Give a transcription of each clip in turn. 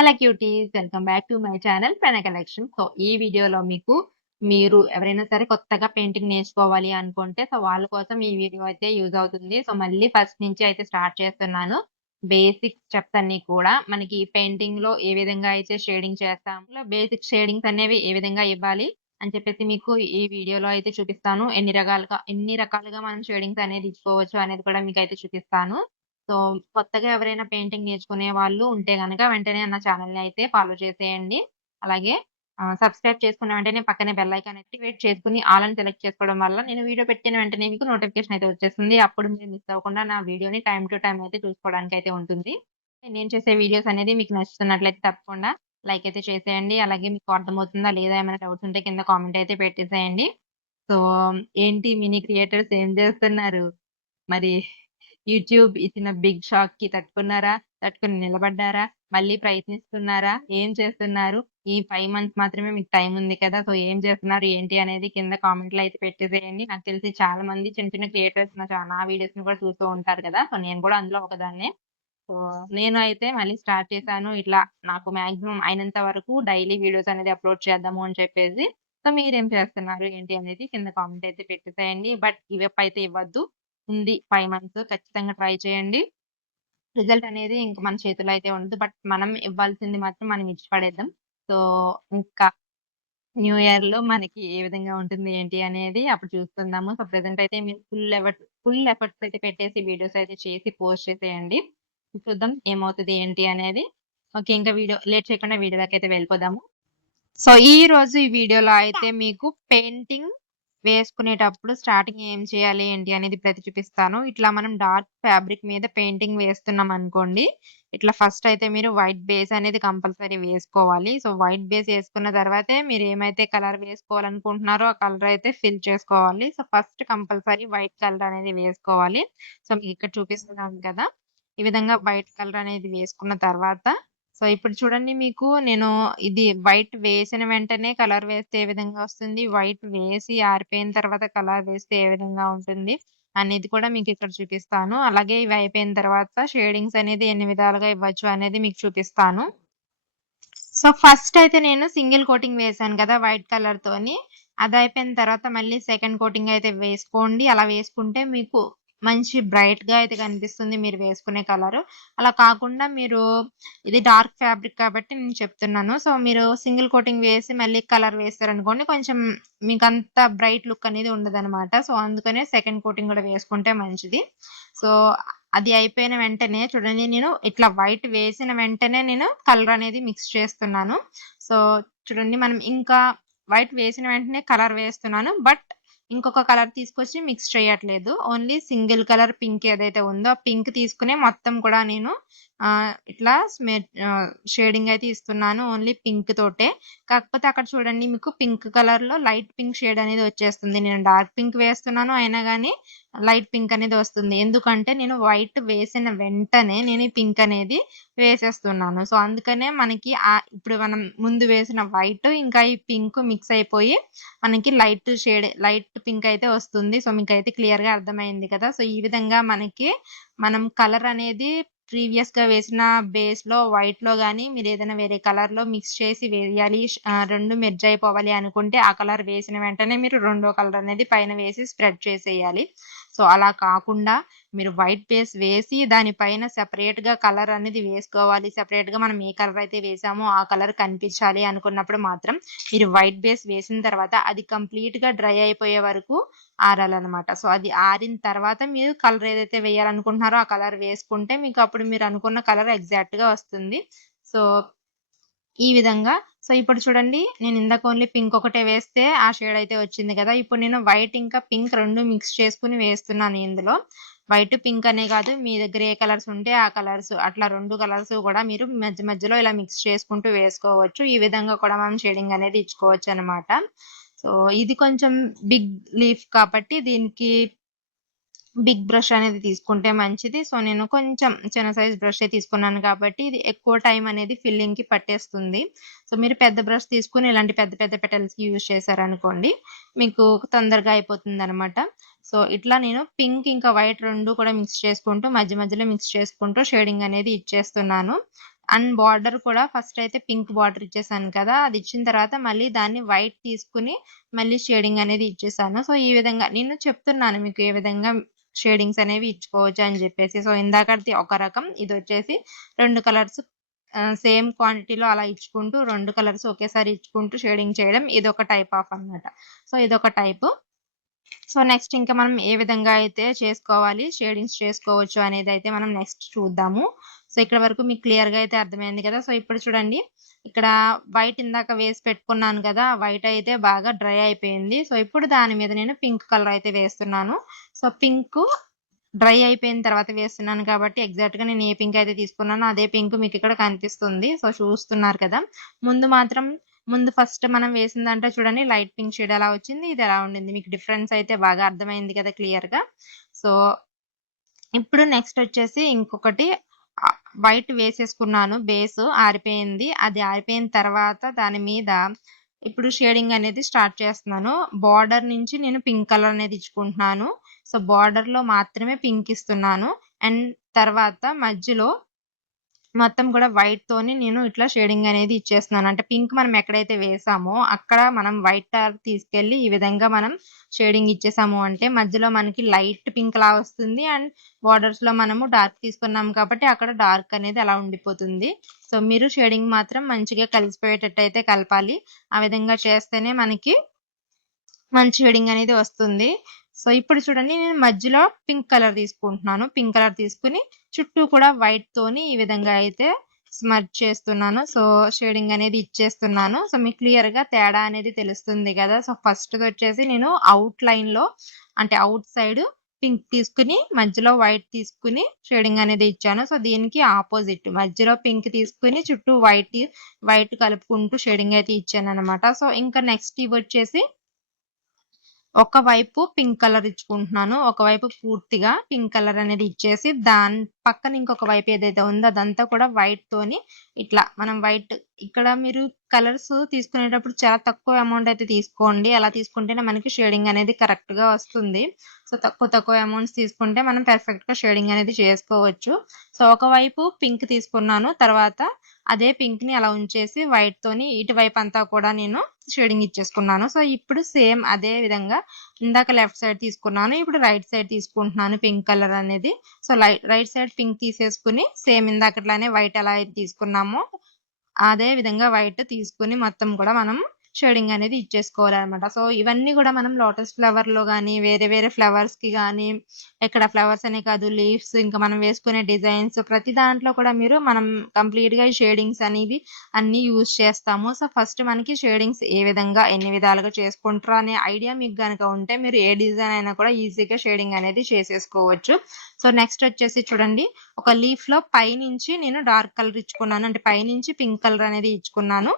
Hello cuties, welcome back to my channel Pranaya collection. So ఈ వీడియోలో మీరు ఎవరైనా సరే కొత్తగా పెయింటింగ్ నేర్చుకోవాలి అనుకుంటే వాళ్ళ కోసం ఈ వీడియో అయితే యూజ్ అవుతుంది. సో మళ్ళీ ఫస్ట్ నుంచి అయితే స్టార్ట్ చేస్తున్నాను. బేసిక్ స్టెప్స్ అన్ని కూడా మనకి పెయింటింగ్ లో ఏ విధంగా అయితే షేడింగ్ చేస్తామో బేసిక్ షేడింగ్స్ అనేవి ఏ విధంగా ఇవ్వాలి అని చెప్పేసి మీకు ఈ వీడియోలో అయితే చూపిస్తాను. ఎన్ని రకాలుగా మనం షేడింగ్స్ అనేది ఇచ్చుకోవచ్చు అనేది కూడా మీకు అయితే చూపిస్తాను. సో, కొత్తగా ఎవరైనా పెయింటింగ్ నేర్చుకునే వాళ్ళు ఉంటే గనక వెంటనే నా ఛానెల్‌ని అయితే ఫాలో చేసేయండి. అలాగే సబ్స్క్రైబ్ చేసుకున్న వెంటనే పక్కనే బెల్ ఐకాన్ యాక్టివేట్ చేసుకొని ఆల్ అని సెలెక్ట్ చేసుకోవడం వల్ల నేను వీడియో పెట్టిన వెంటనే మీకు నోటిఫికేషన్ అయితే వచ్చేస్తుంది. అప్పుడు మీరు మిస్ అవ్వకుండా నా వీడియోని టైమ్ టు టైమ్ అయితే చూసుకోవడానికి అయితే ఉంటుంది. నేను చేసే వీడియోస్ అనేది మీకు నచ్చుతున్నట్లయితే తప్పకుండా లైక్ అయితే చేసేయండి. అలాగే మీకు అర్థమవుతుందా లేదా ఏమైనా డౌట్స్ ఉంటే కింద కామెంట్ అయితే పెట్టేసేయండి. సో, ఏంటి మినీ క్రియేటర్స్ ఏం చేస్తున్నారు? మరి యూట్యూబ్ ఇచ్చిన బిగ్ షాక్‌కి తట్టుకున్నారా? తట్టుకొని నిలబడ్డారా? మళ్ళీ ప్రయత్నిస్తున్నారా? ఏం చేస్తున్నారు? ఈ 5 మంత్స్ మాత్రమే మీకు టైం ఉంది కదా! సో, ఏం చేస్తున్నారు? ఏంటి అనేది కింద కామెంట్‌లో అయితే పెట్టేసేయండి. నాకు తెలిసి చాలా మంది చిన్న చిన్న క్రియేటర్స్ నా వీడియోస్‌ని కూడా చూస్తూ ఉంటారు కదా! సో, నేను కూడా అందులో ఒకదాన్నే. సో, నేను అయితే మళ్ళీ స్టార్ట్ చేశాను. ఇట్లా నాకు మాక్సిమం అయినంత వరకు డైలీ వీడియోస్ అనేది అప్‌లోడ్ చేద్దాము అని చెప్పేసి. సో, మీరేం చేస్తున్నారు? ఏంటి అనేది కింద కామెంట్ అయితే పెట్టేసేయండి. బట్ గివ్ అప్ అయితే ఇవ్వద్దు. ఉంది 5 మంత్స్ ఖచ్చితంగా ట్రై చేయండి. రిజల్ట్ అనేది ఇంక మన చేతుల్లో అయితే ఉండదు. బట్ మనం ఇవ్వాల్సింది మాత్రం మనం ఇచ్చి పడేద్దాం. సో, ఇంకా న్యూ ఇయర్‌లో మనకి ఏ విధంగా ఉంటుంది ఏంటి అనేది అప్పుడు చూసుకుందాము. సో, ప్రెజెంట్ అయితే మీరు ఫుల్ ఎఫర్ట్స్ అయితే పెట్టేసి వీడియోస్ అయితే చేసి పోస్ట్ చేసేయండి. చూద్దాం ఏమవుతది ఏంటి అనేది. ఓకే. ఇంకా లేట్ చేయకుండా వీడియోలోకైతే వెళ్ళిపోదాము. సో, ఈరోజు ఈ వీడియోలో అయితే మీకు పెయింటింగ్ వేసుకునేటప్పుడు స్టార్టింగ్ ఏం చేయాలి ఏంటి అనేది చూపిస్తాను. ఇట్లా మనం డార్క్ ఫ్యాబ్రిక్ మీద పెయింటింగ్ వేస్తున్నామనుకోండి. ఇట్లా ఫస్ట్ అయితే మీరు వైట్ బేస్ అనేది కంపల్సరీ వేసుకోవాలి. సో, వైట్ బేస్ ఏసుకున్న తర్వాతే మీరు ఏమైతే కలర్ వేసుకోవాలనుకుంటున్నారో ఆ కలర్ అయితే ఫిల్ చేసుకోవాలి. So, first compulsory white colour అనేది వేసుకోవాలి. సో, మీకిక్కడ చూపిస్తున్నాను కదా! ఈ విధంగా వైట్ కలర్ అనేది వేసుకున్న తర్వాత సో, ఇప్పుడు చూడండి నేను ఇది వైట్ వేసిన వెంటనే కలర్ వేస్తే ఏ విధంగా వస్తుంది, వైట్ వేసి ఆరిపోయిన తర్వాత కలర్ వేస్తే ఏ విధంగా ఉంటుంది అనేది కూడా మీకిక్కడ చూపిస్తాను. అలాగే ఇవి అయిపోయిన తర్వాత షేడింగ్స్ అనేది ఎన్ని విధాలుగా ఇవ్వచ్చు అనేది మీకు చూపిస్తాను. సో, ఫస్ట్ అయితే నేను సింగిల్ కోటింగ్ వేశాను కదా! వైట్ కలర్‌తోని. అదయిపోయిన తర్వాత మళ్ళీ సెకండ్ కోటింగ్ అయితే వేసుకోండి. అలా వేసుకుంటే మీకు మంచి బ్రైట్‌గా అయితే కనిపిస్తుంది మీరు వేసుకునే కలరు. అలా కాకుండా ఇది డార్క్ ఫ్యాబ్రిక్ కాబట్టి నేను చెప్తున్నాను. సో, మీరు సింగిల్ కోటింగ్ వేసి మళ్ళీ కలర్ వేశారనుకోండి కొంచెం మీకంత బ్రైట్ లుక్ అనేది ఉండదనమాట. సో, అందుకనే సెకండ్ కోటింగ్ కూడా వేసుకుంటే మంచిది. సో, అది అయిపోయిన వెంటనే చూడండి నేను ఇట్లా వైట్ వేసిన వెంటనే నేను కలర్ అనేది మిక్స్ చేస్తున్నాను. సో, చూడండి మనం ఇంకా వైట్ వేసిన వెంటనే కలర్ వేస్తున్నాను. బట్ ఇంకొక కలర్ తీసుకొచ్చి మిక్స్ చేయట్లేదు. ఓన్లీ సింగిల్ కలర్ పింక్ ఏదైతే ఉందో ఆ పింక్ తీసుకునే మొత్తం కూడా నేను ఇట్లా షేడింగ్ అయితే ఇస్తున్నాను. ఓన్లీ పింక్ తోటే. కాకపోతే అక్కడ చూడండి మీకు పింక్ కలర్‌లో లైట్ పింక్ షేడ్ అనేది వచ్చేస్తుంది. నేను డార్క్ పింక్ వేస్తున్నాను. అయినా గాని లైట్ పింక్ అనేది వస్తుంది. ఎందుకంటే నేను వైట్ వేసిన వెంటనే నేను ఈ పింక్ అనేది వేసేస్తున్నాను. సో, అందుకనే మనకి ఇప్పుడు మనం ముందు వేసిన వైట్ ఇంకా ఈ పింక్ మిక్స్ అయిపోయి మనకి లైట్ పింక్ అయితే వస్తుంది. సో, మీకైతే క్లియర్‌గా అర్థమైంది కదా! సో, ఈ విధంగా మనం కలర్ అనేది ప్రీవియస్‌గా వేసిన బేస్‌లో వైట్‌లో గాని మీరేదైనా వేరే కలర్‌లో మిక్స్ చేసి వేయాలి. 2 మెర్జ్ అయిపోవాలి అనుకుంటే ఆ కలర్ వేసిన వెంటనే మీరు రెండో కలర్ అనేది పైన వేసి స్ప్రెడ్ చేసేయాలి. సో, అలా కాకుండా మీరు వైట్ బేస్ వేసి దాని పైన సెపరేట్‌గా కలర్ అనేది వేసుకోవాలి. సెపరేట్‌గా మనం ఏ కలర్ అయితే వేసామో ఆ కలర్ కనిపించాలి అనుకున్నప్పుడు మాత్రం మీరు వైట్ బేస్ వేసిన తర్వాత అది కంప్లీట్‌గా డ్రై అయిపోయే వరకు ఆరాలనమాట. సో, అది ఆరిన తర్వాత మీరు కలర్ ఏదైతే వేయాలనుకుంటున్నారో ఆ కలర్ వేసుకుంటే అప్పుడు మీరు అనుకున్న కలర్ ఎగ్జాక్ట్‌గా వస్తుంది. సో, ఈ విధంగా ఇప్పుడు చూడండి నేను ఇందాక ఓన్లీ పింక్ ఒకటే వేస్తే ఆ షేడ్ అయితే వచ్చింది కదా! ఇప్పుడు నేను వైట్ ఇంకా పింక్ 2 మిక్స్ చేసుకొని వేస్తున్నాను ఇందులో. వైట్, పింక్ అనే కాదు మీ దగ్గర ఏ కలర్స్ ఉంటే ఆ కలర్స్ అట్లా 2 కలర్స్ కూడా మీరు మధ్య మధ్యలో ఇలా మిక్స్ చేసుకుంటూ వేసుకోవచ్చు. ఈ విధంగా కూడా మనం షేడింగ్ అనేది ఇచ్చుకోవచ్చనమాట. సో, ఇది కొంచెం బిగ్ లీఫ్ కాబట్టి దీనికి బిగ్ బ్రష్ అనేది తీసుకుంటే మంచిది. సో, నేను కొంచెం చిన్న సైజ్ బ్రషే తీసుకున్నాను కాబట్టి ఇది ఎక్కువ టైం అనేది ఫిల్లింగ్‌కి పట్టేస్తుంది. సో, మీరు పెద్ద బ్రష్ తీసుకొని ఇలాంటి పెద్ద పెద్ద పెటల్స్‌కి యూజ్ చేశారనుకోండి మీకు తొందరగా అయిపోతుందనమాట. సో, ఇట్లా నేను పింక్ ఇంకా వైట్ 2 కూడా మిక్స్ చేసుకుంటూ మధ్య మధ్యలో మిక్స్ చేసుకుంటూ షేడింగ్ అనేది ఇచ్చేస్తున్నాను. అండ్ బార్డర్ కూడా ఫస్ట్ అయితే పింక్ బార్డర్ ఇచ్చేసాను కదా! అది ఇచ్చిన తర్వాత మళ్ళీ దాన్ని వైట్ తీసుకొని మళ్ళీ షేడింగ్ అనేది ఇచ్చేసాను. సో, ఈ విధంగా నేను చెప్తున్నాను మీకు ఏ విధంగా షేడింగ్స్ అనేవి ఇచ్చుకోవచ్చు అని చెప్పేసి. సో, ఇందాకటిది ఒక రకం, ఇదొచ్చేసి 2 కలర్స్ సేమ్ క్వాంటిటీలో అలా ఇచ్చుకుంటూ 2 కలర్స్ ఒకేసారి ఇచ్చుకుంటూ షేడింగ్ చేయడం ఇదొక టైప్ ఆఫ్ అన్నమాట. సో, ఇదొక టైపు. సో, నెక్స్ట్ ఇంకా మనం ఏ విధంగా అయితే చేసుకోవాలి, షేడింగ్స్ చేసుకోవచ్చు అనేదైతే మనం నెక్స్ట్ చూద్దాము. సో, ఇక్కడ వరకు మీకు క్లియర్‌గా అయితే అర్థమైంది కదా! సో, ఇప్పుడు చూడండి ఇక్కడ వైట్ ఇందాక వేసి పెట్టుకున్నాను కదా! వైట్ అయితే బాగా డ్రై అయిపోయింది. సో, ఇప్పుడు దాని మీద నేను పింక్ కలర్ అయితే వేస్తున్నాను. సో, పింకు డ్రై అయిపోయిన తర్వాత వేస్తున్నాను కాబట్టి ఎగ్జాక్ట్‌గా నేను ఏ పింక్ అయితే తీసుకున్నానో అదే పింక్ మీకు ఇక్కడ కనిపిస్తుంది. సో, చూస్తున్నారు కదా! ముందు ఫస్ట్ మనం వేసిన దాంట్లో చూడండి లైట్ పింక్ షేడ్ ఎలా వచ్చింది. ఇది ఎలా ఉండింది. మీకు డిఫరెన్స్ అయితే బాగా అర్థమైంది కదా క్లియర్‌గా. సో, ఇప్పుడు నెక్స్ట్ వచ్చేసి ఇంకొకటి వైట్ వేసేసుకున్నాను. బేస్ ఆరిపోయింది. అది ఆరిపోయిన తర్వాత దాని మీద ఇప్పుడు షేడింగ్ అనేది స్టార్ట్ చేస్తున్నాను. బార్డర్ నుంచి నేను పింక్ కలర్ అనేది ఇచ్చుకుంటున్నాను. సో, బార్డర్‌లో మాత్రమే పింక్ ఇస్తున్నాను. అండ్ తర్వాత మధ్యలో మొత్తం కూడా వైట్‌తోని నేను ఇట్లా షేడింగ్ అనేది ఇచ్చేస్తున్నాను. అంటే పింక్ మనం ఎక్కడైతే వేసామో అక్కడ మనం వైట్ కలర్ తీసుకెళ్ళి ఈ విధంగా మనం షేడింగ్ ఇచ్చేసాము అంటే మధ్యలో మనకి లైట్ పింక్‌లా వస్తుంది. అండ్ బోర్డర్స్‌లో మనము డార్క్ తీసుకున్నాం కాబట్టి అక్కడ డార్క్ అనేది అలా ఉండిపోతుంది. సో, మీరు షేడింగ్ మాత్రం మంచిగా కలిసిపోయేటట్టయితే కలపాలి. ఆ విధంగా చేస్తేనే మనకి మంచి షేడింగ్ అనేది వస్తుంది. సో, ఇప్పుడు చూడండి నేను మధ్యలో పింక్ కలర్ తీసుకుంటున్నాను. పింక్ కలర్ తీసుకొని చుట్టూ కూడా వైట్‌తోని ఈ విధంగా అయితే స్మర్జ్ చేస్తున్నాను. సో, షేడింగ్ అనేది ఇచ్చేస్తున్నాను. సో, మీకు క్లియర్‌గా తేడా అనేది తెలుస్తుంది కదా! సో, ఫస్ట్‌దొచ్చేసి నేను అవుట్ లైన్‌లో అంటే అవుట్ సైడ్ పింక్ తీసుకొని మధ్యలో వైట్ తీసుకొని షేడింగ్ అనేది ఇచ్చాను. సో, దీనికి అపోజిట్ మధ్యలో పింక్ తీసుకొని చుట్టూ వైట్ కలుపుకుంటూ షేడింగ్ అయితే ఇచ్చాననమాట. సో, ఇంకా నెక్స్ట్ ఇవొచ్చేసి ఒకవైపు పింక్ కలర్ ఇచ్చుకుంటున్నాను. ఒకవైపు పూర్తిగా పింక్ కలర్ అనేది ఇచ్చేసి, దాని పక్కన ఇంకొక వైపు ఏదైతే ఉందో అదంతా కూడా వైట్‌తోని ఇట్లా మనం వైట్ ఇక్కడ మీరు కలర్స్ తీసుకునేటప్పుడు చాలా తక్కువ అమౌంట్ అయితే తీసుకోండి. అలా తీసుకుంటేనే మనకి షేడింగ్ అనేది కరెక్ట్‌గా వస్తుంది. సో, తక్కువ అమౌంట్స్ తీసుకుంటే మనం పర్ఫెక్ట్‌గా షేడింగ్ అనేది చేసుకోవచ్చు. సో, ఒకవైపు పింక్ తీసుకున్నాను. తర్వాత అదే పింక్‌ని అలా ఉంచేసి వైట్‌తోని ఇటువైపంతా కూడా నేను షేడింగ్ ఇచ్చేసుకున్నాను. సో, ఇప్పుడు సేమ్ అదే విధంగా ఇందాక లెఫ్ట్ సైడ్ తీసుకున్నాను. ఇప్పుడు రైట్ సైడ్ తీసుకుంటున్నాను పింక్ కలర్ అనేది. సో, రైట్ సైడ్ పింక్ తీసేసుకొని సేమ్ ఇందాకట్లానే వైట్ ఎలా అయితే తీసుకున్నామో అదే విధంగా వైట్ తీసుకొని మొత్తం కూడా మనం షేడింగ్ అనేది ఇచ్చేసుకోవాలనమాట. సో, ఇవన్నీ గూడా మనం లోటస్ ఫ్లవర్‌లో గానీ, వేరే ఫ్లవర్స్‌కి గానీ, ఇక్కడ ఫ్లవర్స్ అనే కాదు లీవ్స్ ఇంకా మనం వేసుకునే డిజైన్స్ ప్రతి దాంట్లో కూడా మనం కంప్లీట్‌గా ఈ షేడింగ్స్ అనేవి అన్నీ యూజ్ చేస్తాము. సో, ఫస్ట్ మనకి షేడింగ్స్ ఏ విధంగా, ఎన్ని విధాలుగా చేసుకుంటారో అనే ఐడియా మీకు గనక ఉంటే మీరు ఏ డిజైన్ అయినా కూడా ఈజీగా షేడింగ్ అనేది చేసేసుకోవచ్చు. సో, నెక్స్ట్ వచ్చేసి చూడండి ఒక లీఫ్‌లో పైనుంచి నేను డార్క్ కలర్ ఇచ్చుకున్నాను. అంటే పైనుంచి పింక్ కలర్ అనేది ఇచ్చుకున్నాను.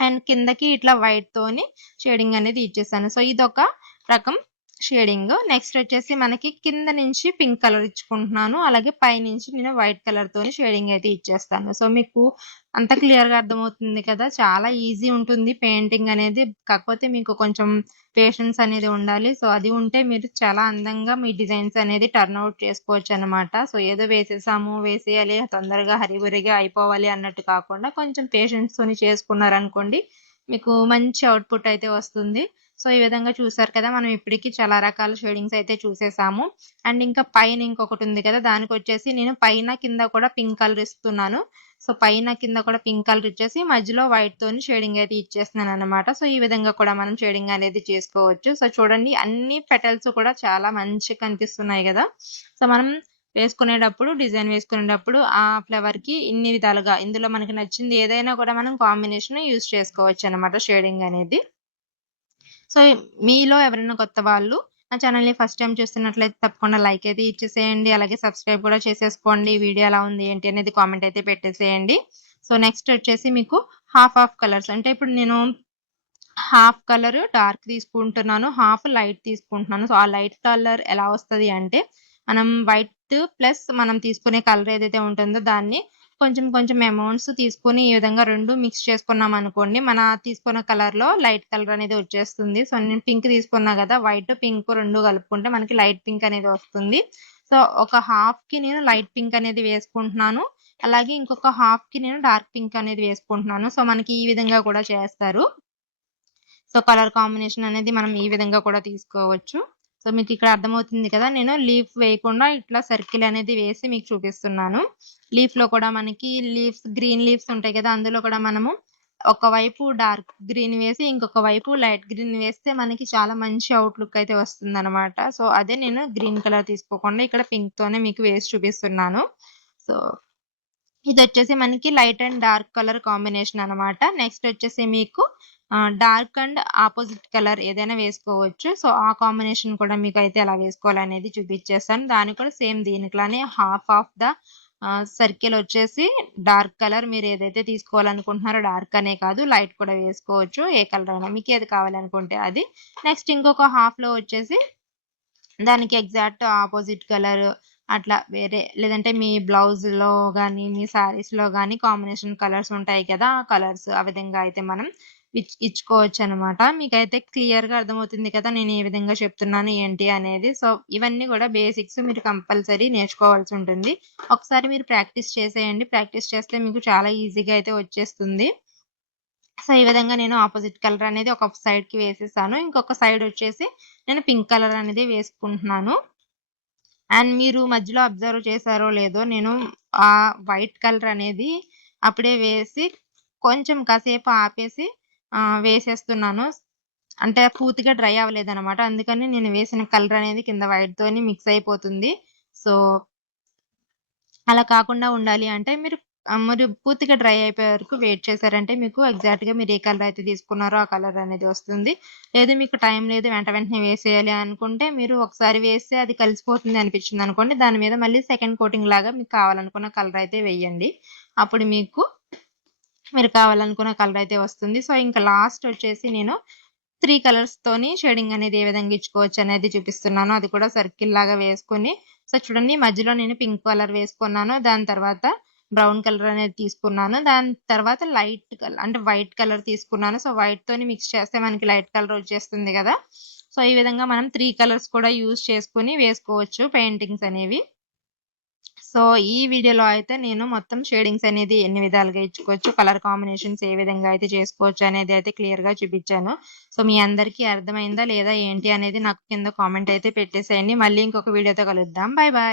అండ్ కిందకి ఇట్లా వైట్‌తోని షేడింగ్ అనేది ఇచ్చేసాను. సో, ఇదొక రకం షేడింగ్. నెక్స్ట్ వచ్చేసి మనకి కింద నుంచి పింక్ కలర్ ఇచ్చుకుంటున్నాను. అలాగే పైనుంచి నేను వైట్ కలర్‌తోని షేడింగ్ అయితే ఇచ్చేస్తాను. సో, మీకు అంతా క్లియర్‌గా అర్థమవుతుంది కదా! చాలా ఈజీ ఉంటుంది పెయింటింగ్ అనేది. కాకపోతే మీకు కొంచెం పేషెన్స్ అనేది ఉండాలి. సో, అది ఉంటే మీరు చాలా అందంగా మీ డిజైన్స్ అనేది టర్న్ ఔట్ చేసుకోవచ్చనమాట. సో, ఏదో వేసేయాలి తొందరగా హరీబరీగా అయిపోవాలి అన్నట్టు కాకుండా కొంచెం పేషెన్స్‌తోని చేసుకున్నారనుకోండి మీకు మంచి ఔట్‌పుట్ అయితే వస్తుంది. సో, ఈ విధంగా చూసారు కదా! మనం ఇప్పటికి చాలా రకాల షేడింగ్స్ అయితే చూసేసాము. అండ్ ఇంకా పైన ఇంకొకటుంది కదా! దానికొచ్చేసి నేను పైన, కింద కూడా పింక్ కలర్ ఇస్తున్నాను. సో, పైన, కింద కూడా పింక్ కలర్ ఇచ్చేసి మధ్యలో వైట్‌తోని షేడింగ్ అయితే ఇచ్చేస్తున్నాననమాట. సో, ఈ విధంగా కూడా మనం షేడింగ్ అనేది చేసుకోవచ్చు. సో, చూడండి అన్ని పెటల్స్ కూడా చాలా మంచిగా కనిపిస్తున్నాయి గదా! సో, మనం డిజైన్ వేసుకునేటప్పుడు ఆ ఫ్లవర్‌కి ఇన్ని విధాలుగా ఇందులో మనకి నచ్చింది ఏదైనా కూడా మనం కాంబినేషన్ యూజ్ చేసుకోవచ్చనమాట షేడింగ్ అనేది. సో, మీలో ఎవరైనా కొత్త వాళ్ళు నా ఛానెల్‌ని ఫస్ట్ టైమ్ చూస్తున్నట్లయితే తప్పకుండా లైక్ అయితే ఇచ్చేసేయండి. అలాగే సబ్స్క్రైబ్ కూడా చేసేసుకోండి. వీడియో ఎలా ఉంది ఏంటి అనేది కామెంట్ అయితే పెట్టేసేయండి. సో, నెక్స్ట్ వచ్చేసి మీకు హాఫ్ కలర్స్ అంటే ఇప్పుడు నేను హాఫ్ కలర్ డార్క్ తీసుకుంటున్నాను. హాఫ్ లైట్ తీసుకుంటున్నాను. సో, ఆ లైట్ కలర్ ఎలా వస్తది అంటే మనం వైట్ ప్లస్ మనం తీసుకునే కలర్ ఏదైతే ఉంటుందో దాన్ని కొంచెం అమౌంట్స్ తీసుకొని ఈ విధంగా 2 మిక్స్ చేసుకున్నామనుకోండి. మన తీసుకున్న కలర్‌లో లైట్ కలర్ అనేది వచ్చేస్తుంది. సో, నేను పింక్ తీసుకున్నా గదా! వైట్, పింక్ 2 కలుపుకుంటే మనకి లైట్ పింక్ అనేది వస్తుంది. సో, ఒక హాఫ్‌కి నేను లైట్ పింక్ అనేది వేసుకుంటున్నాను. అలాగే ఇంకొక హాఫ్‌కి నేను డార్క్ పింక్ అనేది వేసుకుంటున్నాను. సో, మనకి ఈ విధంగా కూడా చేస్తారు. సో, కలర్ కాంబినేషన్ అనేది మనం ఈ విధంగా కూడా తీసుకోవచ్చు. సో, మీకిక్కడ అర్థమవుతుంది కదా! నేను లీఫ్ వేయకుండా ఇట్లా సర్కిల్ అనేది వేసి మీకు చూపిస్తున్నాను. లీఫ్‌లో కూడా మనకి గ్రీన్ లీవ్స్ ఉంటాయి కదా! అందులో కూడా మనము ఒకవైపు డార్క్ గ్రీన్ వేసి, ఇంకొక వైపు లైట్ గ్రీన్ వేస్తే మనకి చాలా మంచి లుక్ అయితే వస్తుందనమాట. సో, అదే నేను గ్రీన్ కలర్ తీసుకోకుండా ఇక్కడ పింక్‌తోనే మీకు వేసి చూపిస్తున్నాను. సో, ఇదొచ్చేసి మనకి light and dark colour combination అనమాట. నెక్స్ట్ వచ్చేసి మీకు డార్క్ అండ్ ఆపోజిట్ కలర్ ఏదైనా వేసుకోవచ్చు. సో, ఆ కాంబినేషన్ కూడా మీకైతే ఎలా వేసుకోవాలనేది చూపిచ్చేసాను. దానికి కూడా సేమ్ దీనికిలానే హాఫ్ ఆఫ్ ద సర్కిల్ వచ్చేసి డార్క్ కలర్ మీరేదైతే తీసుకోవాలనుకుంటున్నారో డార్క్ అనే కాదు లైట్ కూడా వేసుకోవచ్చు. ఏ కలర్ అయినా మీకేది కావాలనుకుంటే అది. నెక్స్ట్ ఇంకొక హాఫ్‌లో వచ్చేసి దానికి ఎగ్జాక్ట్ ఆపోజిట్ కలర్ అట్లా వేరే లేదంటే మీ బ్లౌజ్‌లో గాని, మీ శారీస్‌లో గాని కాంబినేషన్ కలర్స్ ఉంటాయి కదా! ఆ కలర్స్ ఆ విధంగా అయితే మనం ఇచ్చుకోవచ్చనమాట. మీకైతే క్లియర్‌గా అర్థమవుతుంది కదా! నేను ఏ విధంగా చెప్తున్నాను ఏంటి అనేది. సో, ఇవన్నీ కూడా బేసిక్స్ మీరు కంపల్సరీ నేర్చుకోవాల్సుంటుంది. ఒకసారి మీరు ప్రాక్టీస్ చేసేయండి. ప్రాక్టీస్ చేస్తే మీకు చాలా ఈజీగా అయితే వచ్చేస్తుంది. సో, ఈ విధంగా నేను ఆపోజిట్ కలర్ అనేది ఒక సైడ్‌కి వేసేసాను. ఇంకొక సైడ్ వచ్చేసి నేను పింక్ కలర్ అనేది వేసుకుంటున్నాను. అండ్ మీరు మధ్యలో అబ్జర్వ్ చేశారో లేదో నేను వైట్ కలర్ అనేది అప్పుడే వేసి కొంచెం కాసేపు ఆపేసి వేసేస్తున్నాను. అంటే పూర్తిగా డ్రై అవ్వలేదనమాట. అందుకని నేను వేసిన కలర్ అనేది కింద వైట్‌తోని మిక్స్ అయిపోతుంది. సో, అలా కాకుండా ఉండాలి అంటే మీరు పూర్తిగా డ్రై అయిపోయే వరకు వెయిట్ చేశారంటే మీకు ఎగ్జాక్ట్‌గా మీరు ఏ కలర్ అయితే తీసుకున్నారో ఆ కలర్ అనేది వస్తుంది. లేదు మీకు టైం లేదు వెంటనే వేసేయాలి అనుకుంటే మీరు ఒకసారి వేస్తే అది కలిసిపోతుంది అనిపించిందనుకోండి దాని మీద మళ్ళీ సెకండ్ కోటింగ్ లాగా మీకు కావాలనుకున్న కలర్ అయితే వేయండి. అప్పుడు మీరు కావాలనుకున్న కలర్ అయితే వస్తుంది. సో, ఇంకా లాస్ట్ వచ్చేసి నేను 3 కలర్స్‌తోని షేడింగ్ అనేది ఏ విధంగా ఇచ్చుకోవచ్చనేది చూపిస్తున్నాను. అది కూడా సర్కిల్ లాగా వేసుకొని సో, చూడండి మధ్యలో నేను పింక్ కలర్ వేసుకున్నాను. దాని తర్వాత బ్రౌన్ కలర్ అనేది తీసుకున్నాను. దాని తర్వాత అంటే వైట్ కలర్ తీసుకున్నాను. సో, వైట్‌తోని మిక్స్ చేస్తే మనకి లైట్ కలర్ వచ్చేస్తుంది గదా! సో, ఈ విధంగా మనం 3 కలర్స్ కూడా యూజ్ చేసుకొని వేసుకోవచ్చు పెయింటింగ్స్ అనేవి. సో, ఈ వీడియోలో అయితే నేను మొత్తం షేడింగ్స్ అనేది ఎన్ని విధాలుగా ఇచ్చుకోవచ్చు, కలర్ కాంబినేషన్స్ ఏ విధంగా అయితే చేసుకోవచ్చు అనేది అయితే క్లియర్‌గా చూపిచ్చాను. సో, మీ అందరికీ అర్థమైందా లేదా ఏంటి అనేది నాకు కింద కామెంట్ అయితే పెట్టేసేయండి. మళ్ళీ ఇంకొక వీడియోతో కలుద్దాం. Bye bye.